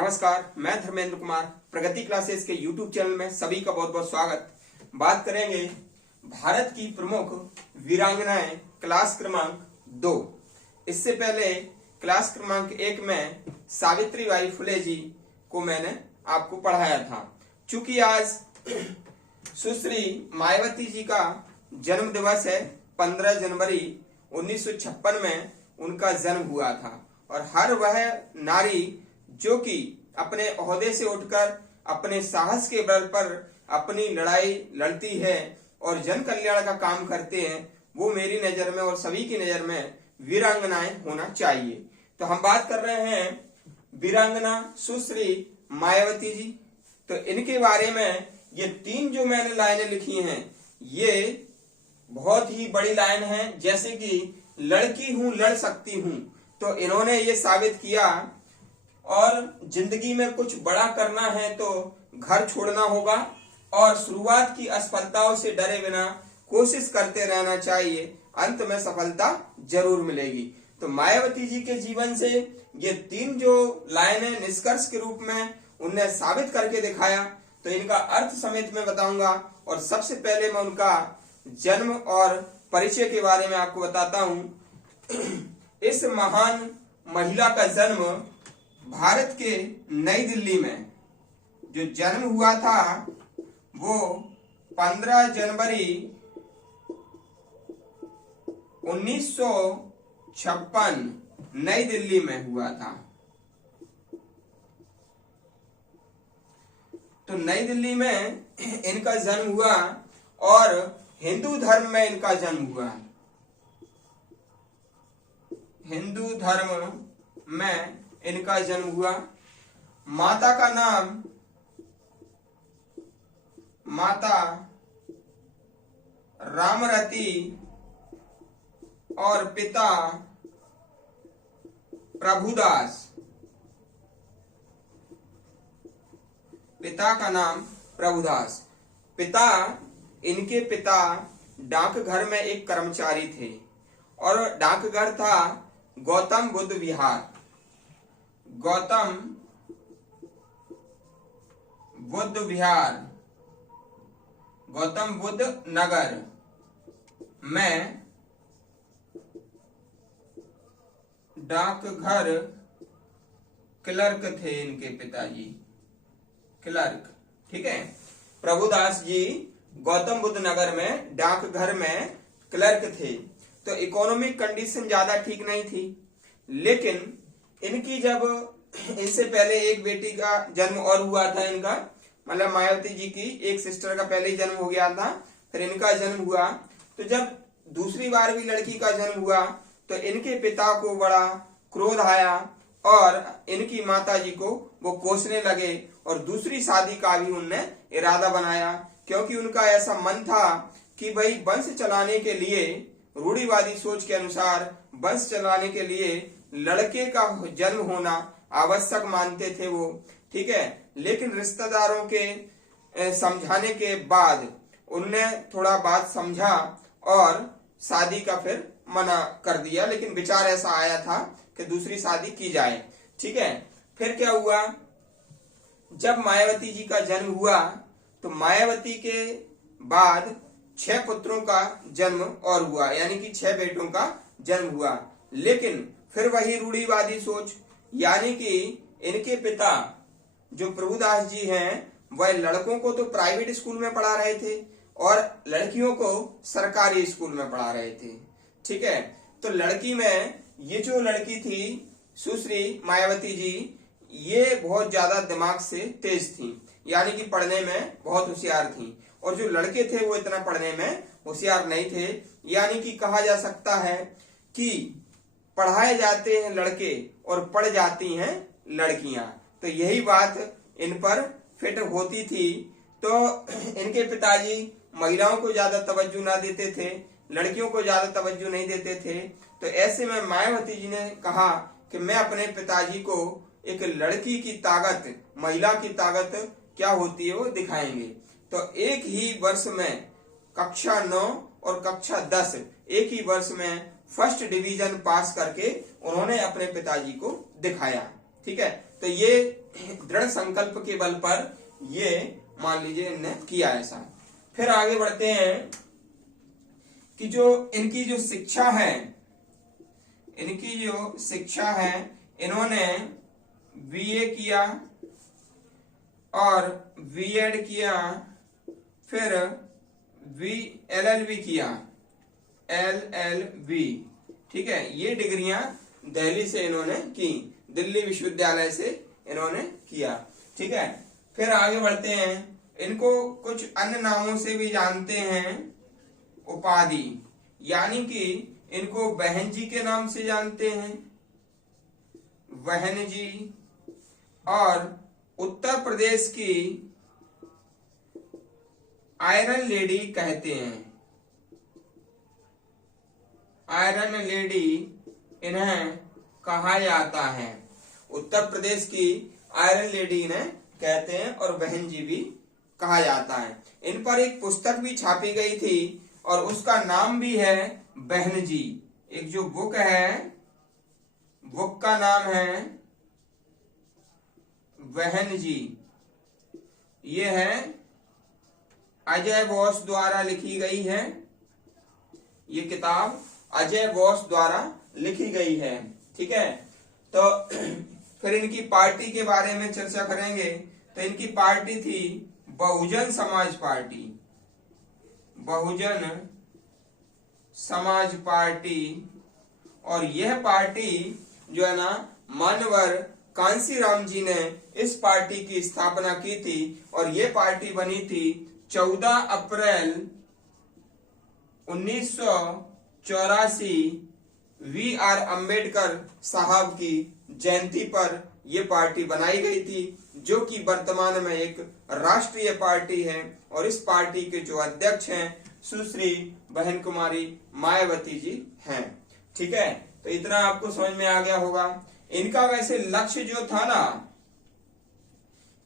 नमस्कार, मैं धर्मेंद्र कुमार प्रगति क्लासेस के YouTube चैनल में सभी का बहुत बहुत स्वागत। बात करेंगे भारत की प्रमुख वीरांगनाएं क्लास क्रमांक 2। इससे पहले क्लास क्रमांक 1 में सावित्रीबाई फुले जी को मैंने आपको पढ़ाया था। चूंकि आज सुश्री मायावती जी का जन्म दिवस है, 15 जनवरी 1956 में उनका जन्म हुआ था और हर वह नारी जो कि अपने ओहदे से उठकर अपने साहस के बल पर अपनी लड़ाई लड़ती है और जन कल्याण का काम करते हैं, वो मेरी नजर में और सभी की नजर में वीरांगनाएं होना चाहिए। तो हम बात कर रहे हैं वीरांगना सुश्री मायावती जी। तो इनके बारे में ये 3 जो मैंने लाइनें लिखी हैं, ये बहुत ही बड़ी लाइन है। जैसे कि लड़की हूं, लड़ सकती हूं, तो इन्होंने ये साबित किया। और जिंदगी में कुछ बड़ा करना है तो घर छोड़ना होगा और शुरुआत की असफलताओं से डरे बिना कोशिश करते रहना चाहिए, अंत में सफलता जरूर मिलेगी। तो मायावती जी के जीवन से ये 3 जो लाइनें निष्कर्ष के रूप में उन्हें साबित करके दिखाया। तो इनका अर्थ समेत मैं बताऊंगा और सबसे पहले मैं उनका जन्म और परिचय के बारे में आपको बताता हूं। इस महान महिला का जन्म भारत के नई दिल्ली में जो जन्म हुआ था वो 15 जनवरी 1956 नई दिल्ली में हुआ था। तो नई दिल्ली में इनका जन्म हुआ और हिंदू धर्म में इनका जन्म हुआ। हिंदू धर्म में इनका जन्म हुआ। माता का नाम माता रामरती और पिता प्रभुदास। पिता का नाम प्रभुदास। इनके पिता डाकघर में एक कर्मचारी थे और डाकघर था गौतम बुद्ध विहार, गौतम बुद्ध विहार, गौतम बुद्ध नगर में डाकघर क्लर्क थे इनके पिताजी, क्लर्क। ठीक है, प्रभुदास जी गौतम बुद्ध नगर में डाकघर में क्लर्क थे। तो इकोनॉमिक कंडीशन ज्यादा ठीक नहीं थी, लेकिन इनकी जब इनसे पहले एक बेटी का जन्म और हुआ था, इनका मतलब मायावती जी की एक सिस्टर का पहले ही जन्म हो गया था, फिर इनका जन्म हुआ। तो जब दूसरी बार भी लड़की का जन्म हुआ तो इनके पिता को बड़ा क्रोध आया और इनकी माता जी को वो कोसने लगे और दूसरी शादी का भी उनने इरादा बनाया, क्योंकि उनका ऐसा मन था कि भाई वंश चलाने के लिए, रूढ़िवादी सोच के अनुसार वंश चलाने के लिए लड़के का जन्म होना आवश्यक मानते थे वो। ठीक है, लेकिन रिश्तेदारों के समझाने के बाद उनने थोड़ा बात समझा और शादी का फिर मना कर दिया, लेकिन विचार ऐसा आया था कि दूसरी शादी की जाए। ठीक है, फिर क्या हुआ, जब मायावती जी का जन्म हुआ तो मायावती के बाद 6 पुत्रों का जन्म और हुआ, यानी कि 6 बेटों का जन्म हुआ। लेकिन फिर वही रूढ़िवादी सोच, यानी कि इनके पिता जो प्रभुदास जी हैं वह लड़कों को तो प्राइवेट स्कूल में पढ़ा रहे थे और लड़कियों को सरकारी स्कूल में पढ़ा रहे थे। ठीक है, तो लड़की में ये जो लड़की थी सुश्री मायावती जी, ये बहुत ज्यादा दिमाग से तेज थी, यानी कि पढ़ने में बहुत होशियार थी। और जो लड़के थे वो इतना पढ़ने में होशियार नहीं थे, यानी कि कहा जा सकता है कि पढ़ाए जाते हैं लड़के और पढ़ जाती हैं लड़कियां। तो यही बात इन पर फिट होती थी। तो इनके पिताजी महिलाओं को ज्यादा तवज्जो ना देते थे, लड़कियों को ज्यादा तवज्जो नहीं देते थे। तो ऐसे में मायावती जी ने कहा कि मैं अपने पिताजी को एक लड़की की ताकत, महिला की ताकत क्या होती है वो दिखाएंगे। तो एक ही वर्ष में कक्षा 9 और कक्षा 10 एक ही वर्ष में फर्स्ट डिवीजन पास करके उन्होंने अपने पिताजी को दिखाया। ठीक है, तो ये दृढ़ संकल्प के बल पर ये मान लीजिए इनने किया ऐसा। फिर आगे बढ़ते हैं कि जो इनकी जो शिक्षा है, इनकी जो शिक्षा है, इन्होंने बीए किया और बीएड किया, फिर एलएलबी किया, एलएलबी, ठीक है। ये डिग्रियां दिल्ली से इन्होंने की, दिल्ली विश्वविद्यालय से इन्होंने किया, ठीक है। फिर आगे बढ़ते हैं, इनको कुछ अन्य नामों से भी जानते हैं, उपाधि, यानी कि इनको बहन जी के नाम से जानते हैं, बहन जी, और उत्तर प्रदेश की आयरन लेडी कहते हैं, आयरन लेडी इन्हें कहा जाता है, उत्तर प्रदेश की आयरन लेडी इन्हें कहते हैं और बहन जी भी कहा जाता है। इन पर एक पुस्तक भी छापी गई थी और उसका नाम भी है बहन जी। एक जो बुक है, बुक का नाम है बहन जी। ये है अजय बोस द्वारा लिखी गई है, ये किताब अजय बोस द्वारा लिखी गई है, ठीक है। तो फिर इनकी पार्टी के बारे में चर्चा करेंगे। तो इनकी पार्टी थी बहुजन समाज पार्टी, बहुजन समाज पार्टी, और यह पार्टी जो है ना, मानवर कांसीराम जी ने इस पार्टी की स्थापना की थी और यह पार्टी बनी थी 14 अप्रैल 1984 वी आर अम्बेडकर साहब की जयंती पर यह पार्टी बनाई गई थी, जो कि वर्तमान में एक राष्ट्रीय पार्टी है। और इस पार्टी के जो अध्यक्ष हैं सुश्री बहन कुमारी मायावती जी हैं, ठीक है। तो इतना आपको समझ में आ गया होगा। इनका वैसे लक्ष्य जो था ना,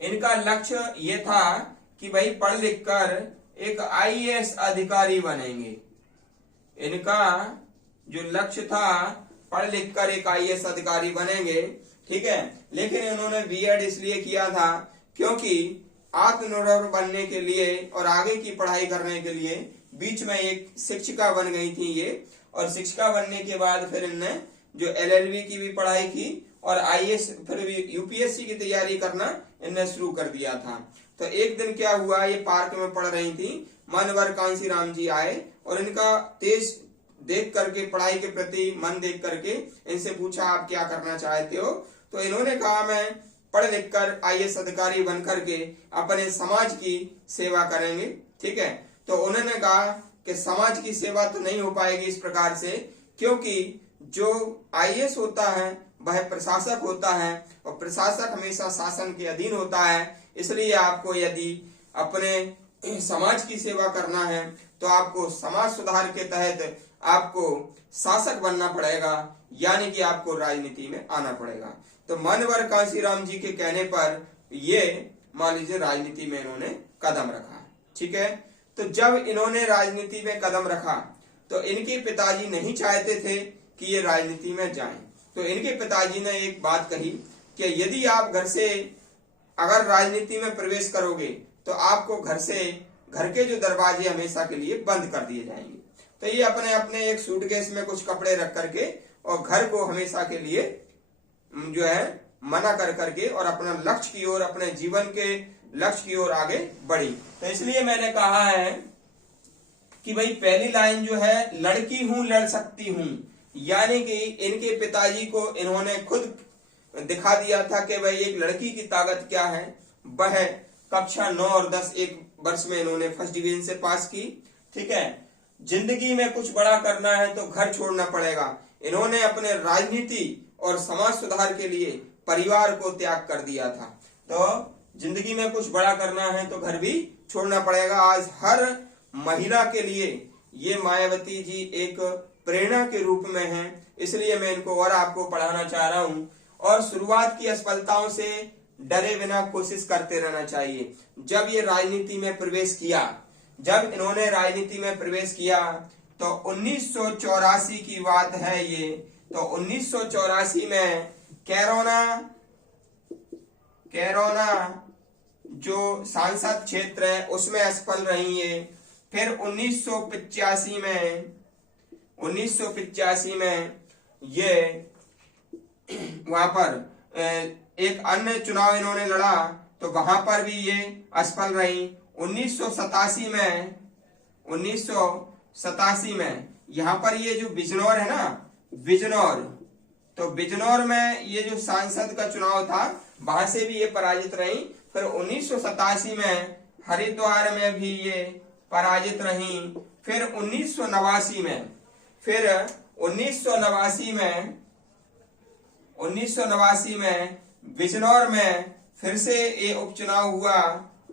इनका लक्ष्य ये था कि भाई पढ़ लिख कर एक आईएएस अधिकारी बनेंगे। इनका जो लक्ष्य था, पढ़ लिख कर एक आईएएस अधिकारी बनेंगे, ठीक है। लेकिन इन्होंने बीएड इसलिए किया था क्योंकि आत्मनिर्भर बनने के लिए और आगे की पढ़ाई करने के लिए बीच में एक शिक्षिका बन गई थी ये, और शिक्षिका बनने के बाद फिर इनने जो एलएलबी की भी पढ़ाई की और आईएएस फिर भी यूपीएससी की तैयारी करना इनने शुरू कर दिया था। तो एक दिन क्या हुआ, ये पार्क में पढ़ रही थी, मानवर कांसीराम जी आए और इनका तेज देख करके, पढ़ाई के प्रति मन देख करके इनसे पूछा आप क्या करना चाहते हो। तो इन्होंने कहा मैं पढ़ लिख कर आईएएस अधिकारी बन करके अपने समाज की सेवा करेंगे, ठीक है। तो उन्होंने कहा कि समाज की सेवा तो नहीं हो पाएगी इस प्रकार से, क्योंकि जो आईएएस होता है वह प्रशासक होता है और प्रशासक हमेशा शासन के अधीन होता है। इसलिए आपको यदि अपने समाज की सेवा करना है तो आपको समाज सुधार के तहत आपको शासक बनना पड़ेगा, यानी कि आपको राजनीति में आना पड़ेगा। तो मानवर कांसीराम जी के कहने पर ये मान लीजिए राजनीति में इन्होंने कदम रखा, ठीक है। तो जब इन्होंने राजनीति में कदम रखा तो इनके पिताजी नहीं चाहते थे कि ये राजनीति में जाएं। तो इनके पिताजी ने एक बात कही कि यदि आप घर से अगर राजनीति में प्रवेश करोगे तो आपको घर के जो दरवाजे हमेशा के लिए बंद कर दिए जाएंगे। तो ये अपने अपने एक सूटकेस में कुछ कपड़े रख करके और घर को हमेशा के लिए जो है मना कर करके और अपना लक्ष्य की ओर, अपने जीवन के लक्ष्य की ओर आगे बढ़ी। तो इसलिए मैंने कहा है कि भाई पहली लाइन जो है, लड़की हूं लड़ सकती हूं, यानी कि इनके पिताजी को इन्होंने खुद दिखा दिया था कि भाई एक लड़की की ताकत क्या है। वह कक्षा 9 और 10 एक वर्ष में इन्होंने फर्स्ट डिवीजन से पास की, ठीक है। जिंदगी में कुछ बड़ा करना है तो घर छोड़ना पड़ेगा। इन्होंने अपने राजनीति और समाज सुधार के लिए परिवार को त्याग कर दिया था। तो जिंदगी में कुछ बड़ा करना है तो घर भी छोड़ना पड़ेगा। आज हर महिला के लिए ये मायावती जी एक प्रेरणा के रूप में है, इसलिए मैं इनको और आपको पढ़ाना चाह रहा हूं। और शुरुआत की असफलताओं से डरे बिना कोशिश करते रहना चाहिए। जब ये राजनीति में प्रवेश किया, जब इन्होंने राजनीति में प्रवेश किया तो 1984 की बात है ये। तो 1984 में कोरोना कैरोना जो सांसद क्षेत्र है उसमें असफल रही है। फिर 1985 में ये वहां पर एक अन्य चुनाव इन्होंने लड़ा तो वहां पर भी ये असफल रही। 1987 में यहाँ पर ये जो बिजनौर है ना, बिजनौर, तो बिजनौर में ये जो सांसद का चुनाव था वहां से भी ये पराजित रही। फिर 1987 में हरिद्वार में भी ये पराजित रही। फिर 1989 में बिजनौर में फिर से ये उपचुनाव हुआ।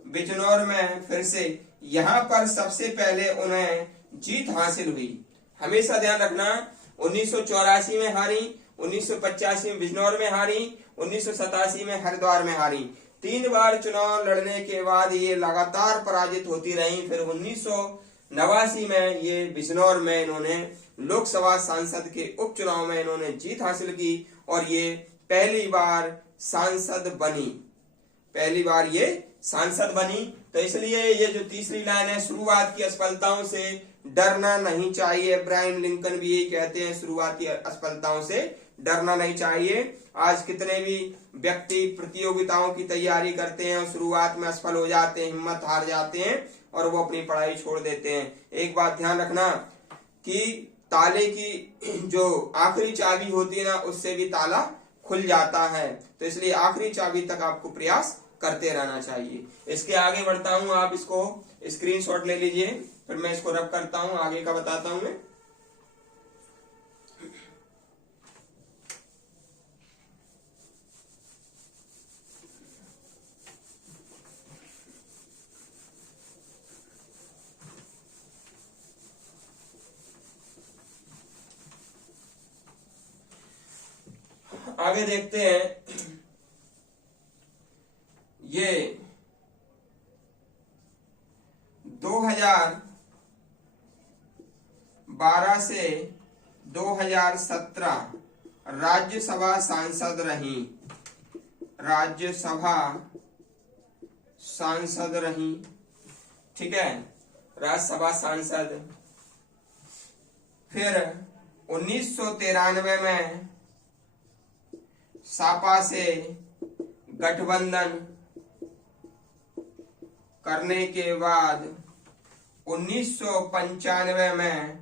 बिजनौर में फिर से यहाँ पर सबसे पहले उन्हें जीत हासिल हुई। हमेशा ध्यान रखना, 1984 में हारी, 1985 में बिजनौर में हारी, 1987 में हरिद्वार में हारी। 3 बार चुनाव लड़ने के बाद ये लगातार पराजित होती रही। फिर 1989 में ये बिजनौर में इन्होंने लोकसभा सांसद के उपचुनाव में इन्होंने जीत हासिल की और ये पहली बार सांसद बनी। तो इसलिए ये जो तीसरी लाइन है, शुरुआत की असफलताओं से डरना नहीं चाहिए। अब्राहम लिंकन भी यही कहते हैं, शुरुआती असफलताओं से डरना नहीं चाहिए। आज कितने भी व्यक्ति प्रतियोगिताओं की तैयारी करते हैं और शुरुआत में असफल हो जाते हैं, हिम्मत हार जाते हैं और वो अपनी पढ़ाई छोड़ देते हैं। एक बात ध्यान रखना कि ताले की जो आखिरी चाबी होती है ना, उससे भी ताला खुल जाता है। तो इसलिए आखिरी चाबी तक आपको प्रयास करते रहना चाहिए। इसके आगे बढ़ता हूं, आप इसको स्क्रीनशॉट ले लीजिए, फिर मैं इसको रब करता हूं, आगे का बताता हूं मैं। आगे देखते हैं, ये 2012 से 2017 राज्यसभा सांसद रही, ठीक है, राज्यसभा सांसद। फिर 1993 में सपा से गठबंधन करने के बाद 1995 में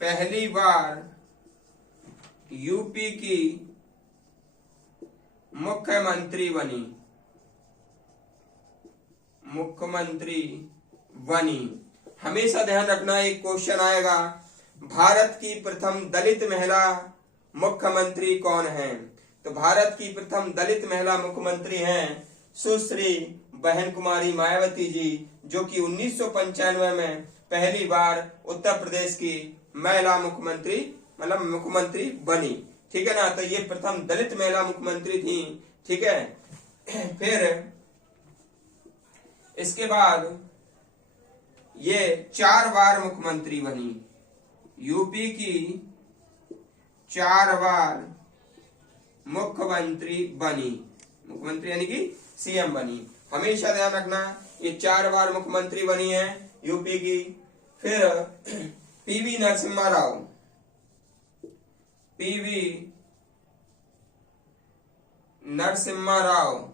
पहली बार यूपी की मुख्यमंत्री बनी। हमेशा ध्यान रखना, एक क्वेश्चन आएगा, भारत की प्रथम दलित महिला मुख्यमंत्री कौन है? तो भारत की प्रथम दलित महिला मुख्यमंत्री हैं सुश्री बहन कुमारी मायावती जी, जो कि 1995 में पहली बार उत्तर प्रदेश की महिला मुख्यमंत्री बनी, ठीक है ना। तो ये प्रथम दलित महिला मुख्यमंत्री थी, ठीक है। फिर इसके बाद ये 4 बार मुख्यमंत्री बनी, यूपी की 4 बार मुख्यमंत्री यानी कि सीएम बनी। हमेशा ध्यान रखना, ये 4 बार मुख्यमंत्री बनी है यूपी की। फिर पीवी नरसिम्हा राव,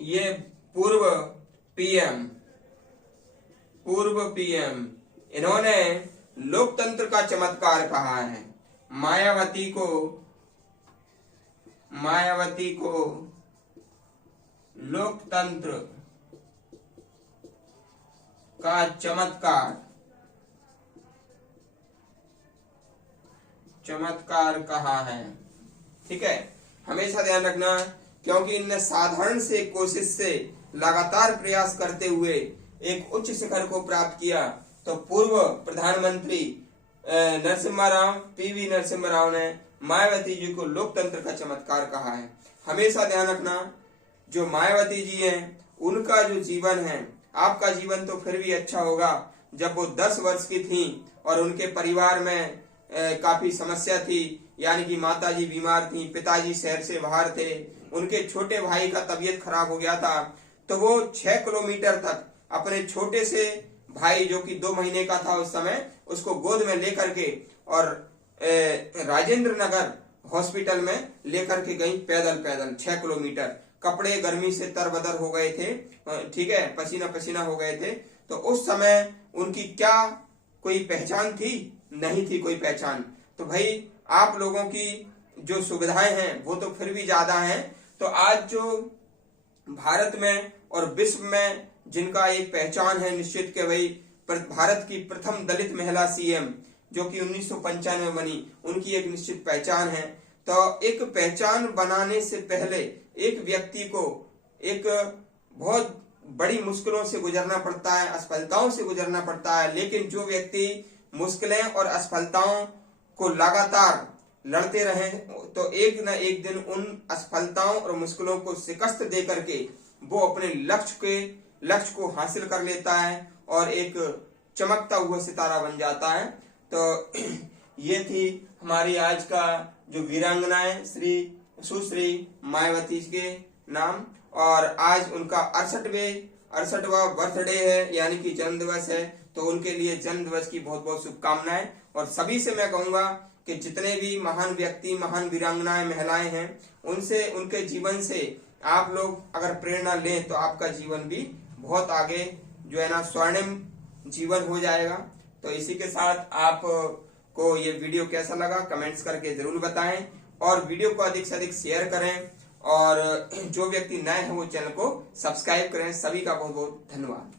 ये पूर्व पीएम, इन्होंने लोकतंत्र का चमत्कार कहा है। मायावती को लोकतंत्र का चमत्कार कहा है, ठीक है। हमेशा ध्यान रखना, क्योंकि इनने साधारण से कोशिश से लगातार प्रयास करते हुए एक उच्च शिखर को प्राप्त किया। तो पूर्व प्रधानमंत्री पीवी नरसिम्हा राव ने मायावती जी को लोकतंत्र का चमत्कार कहा है। हमेशा ध्यान रखना, जो मायावती जी हैं उनका जो जीवन है, आपका जीवन तो फिर भी अच्छा होगा, जब वो 10 वर्ष की थी और उनके परिवार में काफी समस्या थी, यानी कि माताजी बीमार थी, पिताजी शहर से बाहर थे, उनके छोटे भाई का तबीयत खराब हो गया था, तो वो 6 किलोमीटर तक अपने छोटे से भाई जो कि 2 महीने का था उस समय, उसको गोद में लेकर के और राजेंद्र नगर हॉस्पिटल में लेकर के गई पैदल पैदल 6 किलोमीटर। कपड़े गर्मी से तरबदर हो गए थे, ठीक है, पसीना पसीना हो गए थे। तो उस समय उनकी क्या कोई पहचान थी? नहीं थी कोई पहचान। तो भाई आप लोगों की जो सुविधाएं हैं वो तो फिर भी ज्यादा हैं। तो आज जो भारत में और विश्व में जिनका एक पहचान है निश्चित के भाई भारत की प्रथम दलित महिला सीएम जो कि 1995 में बनी, उनकी एक निश्चित पहचान है। तो एक पहचान बनाने से पहले एक व्यक्ति को एक बहुत बड़ी मुश्किलों से गुजरना पड़ता है, असफलताओं से गुजरना पड़ता है। लेकिन जो व्यक्ति मुश्किलें और असफलताओं को लगातार लड़ते रहे तो एक न एक दिन उन असफलताओं और मुश्किलों को शिकस्त दे करके वो अपने लक्ष्य को हासिल कर लेता है और एक चमकता हुआ सितारा बन जाता है। तो ये थी हमारी आज का जो वीरांगनाएं सुश्री मायावती के नाम, और आज उनका 68वां बर्थडे है, यानी कि जन्म दिवस है। तो उनके लिए जन्म दिवस की बहुत बहुत शुभकामनाएं। और सभी से मैं कहूंगा कि जितने भी महान व्यक्ति, महान वीरांगनाएं, महिलाएं हैं, उनसे, उनके जीवन से आप लोग अगर प्रेरणा लें तो आपका जीवन भी बहुत आगे जो है ना स्वर्णिम जीवन हो जाएगा। तो इसी के साथ आप को ये वीडियो कैसा लगा कमेंट्स करके जरूर बताएं, और वीडियो को अधिक से अधिक शेयर करें, और जो व्यक्ति नए हैं वो चैनल को सब्सक्राइब करें। सभी का बहुत बहुत धन्यवाद।